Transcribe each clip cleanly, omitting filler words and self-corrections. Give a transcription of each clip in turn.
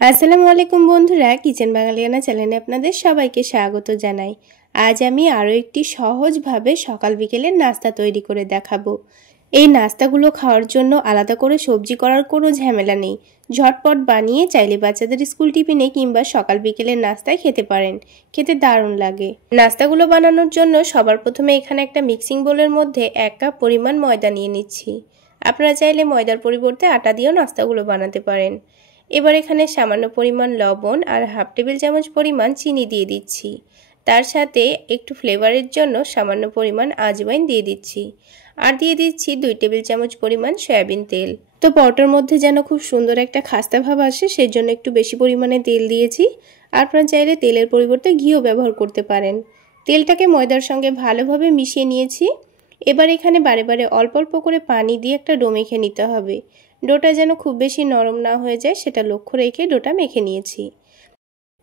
আসসালামু আলাইকুম বন্ধুরা, কিচেন বাঙালিয়ানা চ্যানেলে আপনাদের সবাইকে স্বাগত জানাই। আজ আমি আরও একটি সহজভাবে সকাল বিকেলের নাস্তা তৈরি করে দেখাবো। এই নাস্তাগুলো খাওয়ার জন্য আলাদা করে সবজি করার কোনো ঝামেলা নেই। ঝটপট বানিয়ে চাইলে বাচ্চাদের স্কুল টিফিনে কিংবা সকাল বিকেলের নাস্তায় খেতে পারেন। খেতে দারুণ লাগে। নাস্তাগুলো বানানোর জন্য সবার প্রথমে এখানে একটা মিক্সিং বোলের মধ্যে 1 কাপ পরিমাণ ময়দা নিয়ে নিচ্ছি। আপনারা চাইলে ময়দার পরিবর্তে আটা দিয়েও নাস্তাগুলো বানাতে পারেন। এবার এখানে সামান্য পরিমাণ লবণ আর হাফ টেবিল চামচ পরিমাণ চিনি দিয়ে দিচ্ছি। তার সাথে একটু ফ্লেভারের জন্য সামান্য পরিমাণ আজওয়াইন দিয়ে দিচ্ছি। আর দিয়ে দিচ্ছি 2 টেবিল চামচ পরিমাণ সয়াবিন তেল। তো পরোটার মধ্যে যেন খুব সুন্দর একটা খাস্তা ভাব আসে, সেজন্য একটু বেশি পরিমাণে তেল দিয়েছি। আপনারা চাইলে তেলের পরিবর্তে ঘিও ব্যবহার করতে পারেন। তেলটাকে ময়দার সঙ্গে ভালোভাবে মিশিয়ে নিয়েছি। এবার এখানে বারে বারে অল্প অল্প করে পানি দিয়ে একটা ডো মেখে নিতে হবে। ডোটা যেন খুব বেশি নরম না হয়ে যায় সেটা লক্ষ্য রেখে ডোটা মেখে নিয়েছি।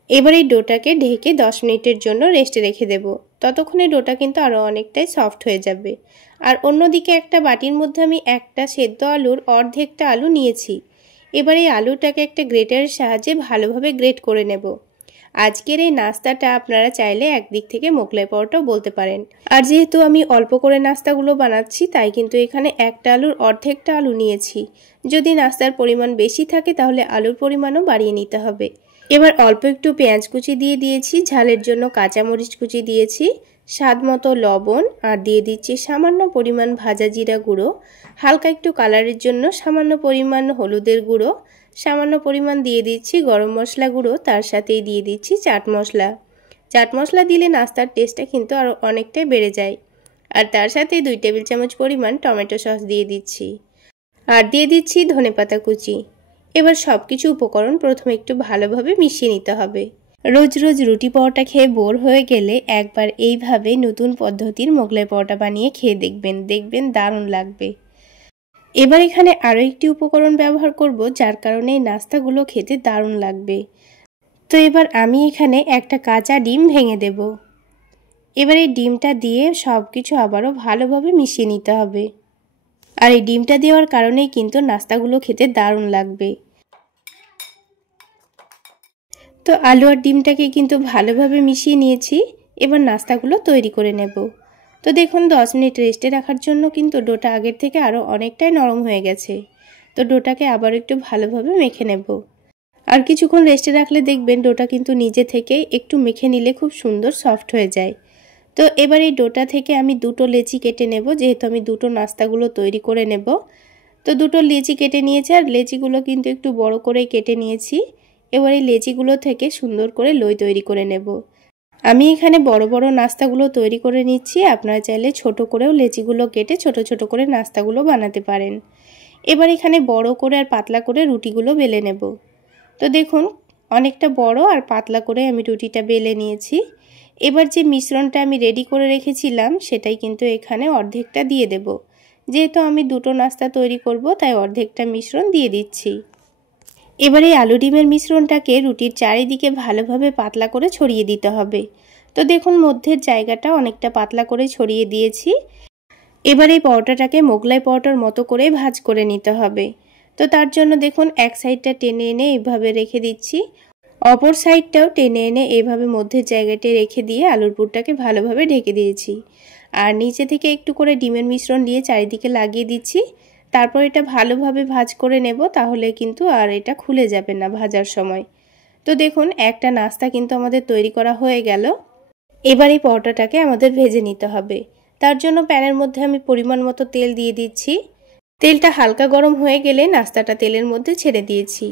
এবার এই ডোটাকে ঢেকে 10 মিনিটের জন্য রেস্টে রেখে দেব। ততক্ষণে ডোটা কিন্তু আরও অনেকটাই সফট হয়ে যাবে। আর অন্যদিকে একটা বাটির মধ্যে আমি একটা সেদ্ধ আলুর অর্ধেকটা আলু নিয়েছি। এবার এই আলুটাকে একটা গ্রেটারের সাহায্যে ভালোভাবে গ্রেট করে নেব। আজকের এই নাস্তাটা আপনারা চাইলে একদিক থেকে মোগলাই পরোটাও বলতে পারেন। আর যেহেতু আমি অল্প করে নাস্তাগুলো বানাচ্ছি, তাই কিন্তু এখানে একটা আলুর অর্ধেকটা আলু নিয়েছি। যদি নাস্তার পরিমাণ বেশি থাকে তাহলে আলুর পরিমাণও বাড়িয়ে নিতে হবে। এবার অল্প একটু পেঁয়াজ কুচি দিয়ে দিয়েছি, ঝালের জন্য কাঁচামরিচ কুচি দিয়েছি, স্বাদ মতো লবণ, আর দিয়ে দিচ্ছি সামান্য পরিমাণ ভাজা জিরা গুঁড়ো, হালকা একটু কালারের জন্য সামান্য পরিমাণ হলুদের গুঁড়ো, সামান্য পরিমাণ দিয়ে দিচ্ছি গরম মশলা গুঁড়ো, তার সাথেই দিয়ে দিচ্ছি চাট মশলা। চাট মশলা দিলে নাস্তার টেস্টটা কিন্তু আরও অনেকটাই বেড়ে যায়। আর তার সাথে 2 টেবিল চামচ পরিমাণ টমেটো সস দিয়ে দিচ্ছি। আর দিয়ে দিচ্ছি ধনেপাতা কুচি। এবার সব কিছু উপকরণ প্রথমে একটু ভালোভাবে মিশিয়ে নিতে হবে। রোজ রোজ রুটি পরোটা খেয়ে বোর হয়ে গেলে একবার এইভাবে নতুন পদ্ধতির মোগলাই পরোটা বানিয়ে খেয়ে দেখবেন দারুণ লাগবে। এবার এখানে আরও একটি উপকরণ ব্যবহার করব, যার কারণে এই নাস্তাগুলো খেতে দারুণ লাগবে। তো এবার আমি এখানে একটা কাঁচা ডিম ভেঙে দেব। এবার এই ডিমটা দিয়ে সব কিছু আবারও ভালোভাবে মিশিয়ে নিতে হবে। আর এই ডিমটা দেওয়ার কারণেই কিন্তু নাস্তাগুলো খেতে দারুণ লাগবে। তো আলু আর ডিমটাকে কিন্তু ভালোভাবে মিশিয়ে নিয়েছি। এবার নাস্তাগুলো তৈরি করে নেব। তো দেখুন 10 মিনিট রেস্টে রাখার জন্য কিন্তু ডোটা আগের থেকে আরও অনেকটাই নরম হয়ে গেছে। তো ডোটাকে আবার একটু ভালোভাবে মেখে নেব। আর কিছুক্ষণ রেস্টে রাখলে দেখবেন ডোটা কিন্তু নিজে থেকেই একটু মেখে নিলে খুব সুন্দর সফট হয়ে যায়। তো এবার এই ডোটা থেকে আমি 2টো লেচি কেটে নেব, যেহেতু আমি 2টো নাস্তাগুলো তৈরি করে নেব। তো 2টো লেচি কেটে নিয়েছি, আর লেচিগুলো কিন্তু একটু বড় করেই কেটে নিয়েছি। এবার এই লেচিগুলো থেকে সুন্দর করে লই তৈরি করে নেব। আমি এখানে বড় বড় নাস্তাগুলো তৈরি করে নিচ্ছি। আপনারা চাইলে ছোট করেও লেচিগুলো কেটে ছোট ছোট করে নাস্তাগুলো বানাতে পারেন। এবার এখানে বড় করে আর পাতলা করে রুটিগুলো বেলে নেব। তো দেখুন অনেকটা বড় আর পাতলা করে আমি রুটিটা বেলে নিয়েছি। এবার যে মিশ্রণটা আমি রেডি করে রেখেছিলাম সেটাই কিন্তু এখানে অর্ধেকটা দিয়ে দেব। যেহেতু আমি 2টো নাস্তা তৈরি করব, তাই অর্ধেকটা মিশ্রণ দিয়ে দিচ্ছি। এবার এই আলু ডিমের মিশ্রণটাকে রুটির চারিদিকে ভালোভাবে পাতলা করে ছড়িয়ে দিতে হবে। তো দেখুন মধ্যের জায়গাটা অনেকটা পাতলা করে ছড়িয়ে দিয়েছি। এবার এই পরোটাটাকে মোগলাই পরোটার মতো করে ভাঁজ করে নিতে হবে। তো তার জন্য দেখুন এক সাইডটা টেনে এনে এইভাবে রেখে দিচ্ছি, অপর সাইডটাও টেনে এনে এইভাবে মধ্যের জায়গাটা রেখে দিয়ে আলুর পুরটাকে ভালোভাবে ঢেকে দিয়েছি। আর নিচে থেকে একটু করে ডিমের মিশ্রণ দিয়ে চারিদিকে লাগিয়ে দিচ্ছি। তারপর এটা ভালোভাবে ভাঁজ করে নেব, তাহলে কিন্তু আর এটা খুলে যাবে না ভাজার সময়। তো দেখুন একটা নাস্তা কিন্তু আমাদের তৈরি করা হয়ে গেল। এবার এই পরোটাটাকে আমাদের ভেজে নিতে হবে। তার জন্য প্যানের মধ্যে আমি পরিমাণ মতো তেল দিয়ে দিচ্ছি। তেলটা হালকা গরম হয়ে গেলে নাস্তাটা তেলের মধ্যে ছেড়ে দিয়েছি।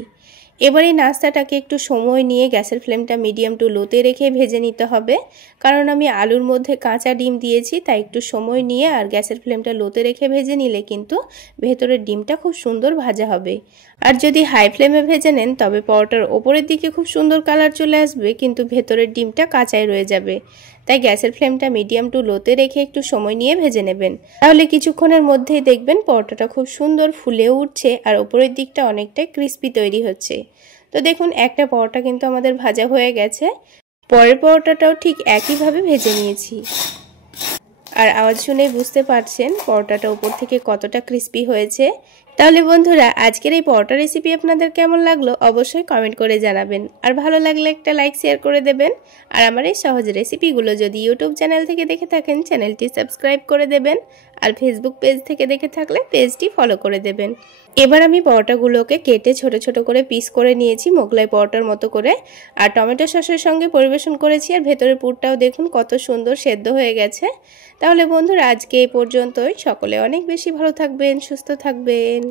এবার এই নাস্তাটাকে একটু সময় নিয়ে গ্যাসের ফ্লেমটা মিডিয়াম টু লোতে রেখে ভেজে নিতে হবে। কারণ আমি আলুর মধ্যে কাঁচা ডিম দিয়েছি, তাই একটু সময় নিয়ে আর গ্যাসের ফ্লেমটা লোতে রেখে ভেজে নিলে কিন্তু ভেতরের ডিমটা খুব সুন্দর ভাজা হবে। আর যদি হাই ফ্লেমে ভেজে নেন তবে পরোটার ওপরের দিকে খুব সুন্দর কালার চলে আসবে, কিন্তু ভেতরের ডিমটা কাঁচাই রয়ে যাবে। তাই গ্যাসের ফ্লেমটা মিডিয়াম টু লোতে রেখে একটু সময় নিয়ে ভেজে নেবেন। তাহলে কিছুক্ষণের মধ্যেই দেখবেন পরোটাটা খুব সুন্দর ফুলে উঠছে আর ওপরের দিকটা অনেকটাই ক্রিস্পি তৈরি হচ্ছে। তো দেখুন একটা পরোটা কিন্তু আমাদের ভাজা হয়ে গেছে। পরের পরোটাটাও ঠিক একইভাবে ভেজে নিয়েছি। আর আওয়াজ শুনেই বুঝতে পারছেন পরোটাটা উপর থেকে কতটা ক্রিস্পি হয়েছে। তাহলে বন্ধুরা আজকের এই পরোটা রেসিপি আপনাদের কেমন লাগলো অবশ্যই কমেন্ট করে জানাবেন। আর ভালো লাগলে একটা লাইক শেয়ার করে দেবেন। আর আমার এই সহজ রেসিপিগুলো যদি ইউটিউব চ্যানেল থেকে দেখে থাকেন চ্যানেলটি সাবস্ক্রাইব করে দেবেন। আর ফেসবুক পেজ থেকে দেখে থাকলে পেজটি ফলো করে দেবেন। এবার আমি পরোটাগুলোকে কেটে ছোট ছোট করে পিস করে নিয়েছি মোগলাই পরোটার মতো করে। আর টমেটো সসের সঙ্গে পরিবেশন করেছি। আর ভেতরের পুরটাও দেখুন কত সুন্দর সেদ্ধ হয়ে গেছে। তাহলে বন্ধুরা আজকে এই পর্যন্তই। সকলে অনেক বেশি ভালো থাকবেন, সুস্থ থাকবেন।